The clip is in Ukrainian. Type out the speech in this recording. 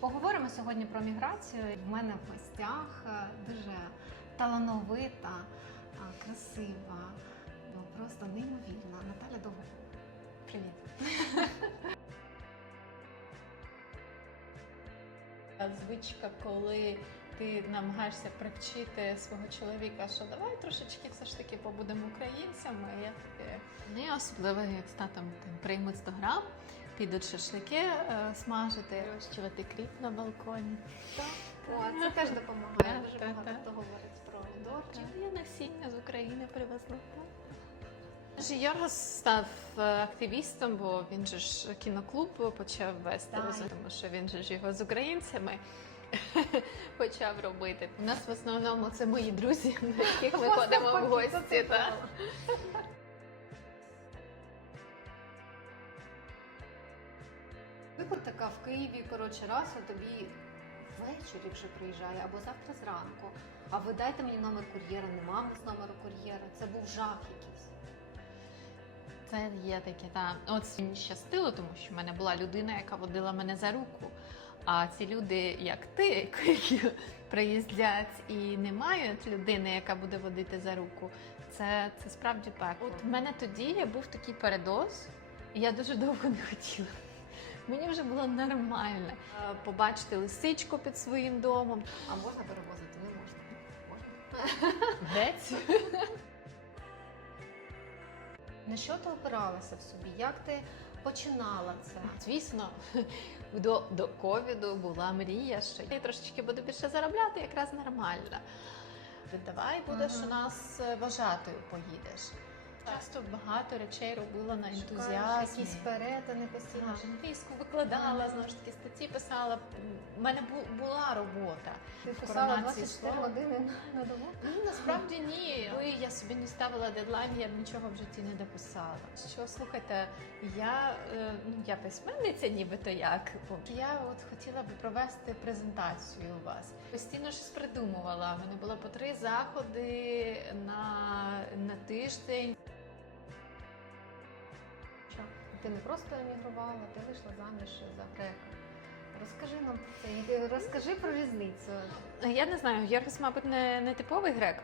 Поговоримо сьогодні про міграцію. В мене в гостях е, дуже талановита, красива, ну просто неймовірна Наталя Довгова. Привіт. Звичка, коли ти намагаєшся привчити свого чоловіка, що давай трошечки все ж таки побудемо українцями. Я таке не особливо, як з татом там, приймуть 100 грам, підуть шашлики е, смажити, розчувати кріп на балконі. О, це теж допомагає. Дуже багато хто говорить про дорчі. Я насіння з України привезла. Ж став е, активістом, бо він же ж кіноклуб почав вести, тому що він же ж його з українцями почав робити. У нас в основному це мої друзі, до яких ми ходимо в гості. Виходь така в Києві, коротше, раз, а тобі ввечері вже приїжджає, або завтра зранку. А ви дайте мені номер кур'єра, нема в нас номеру кур'єра. Це був жах якийсь. Це є таке, та от мені щастило, тому що в мене була людина, яка водила мене за руку. А ці люди, як ти, які приїздять і не мають людини, яка буде водити за руку, це, це справді пекло. От в мене тоді був такий передоз, і я дуже довго не хотіла. Мені вже було нормально Е, побачити лисичку під своїм домом. А можна перевозити? Не можна. Можна? Геть. На що ти опиралася в собі? Як ти починала це? Звісно, до, до ковіду була мрія, що я трошечки буду більше заробляти, якраз нормально. Давай будеш Ага. у нас е, вважатою поїдеш. Часто багато речей робила на ентузіазмі. якісь перетини постійно. Англійську викладала, знову ж таки, статті писала. У мене була робота. Ти писала 24 години на насправді ні. Якби я собі не ставила дедлайн, я б нічого в житті не дописала. Що слухайте, я, е, ну, я письменниця, нібито як. Я от хотіла би провести презентацію у вас. Постійно щось придумувала. У мене було по три заходи на, на тиждень. Ти не просто емігрувала, ти вийшла заміж за грека. Розкажи нам про це. Розкажи про різницю. Я не знаю, Йоргас, мабуть, не, не типовий грек.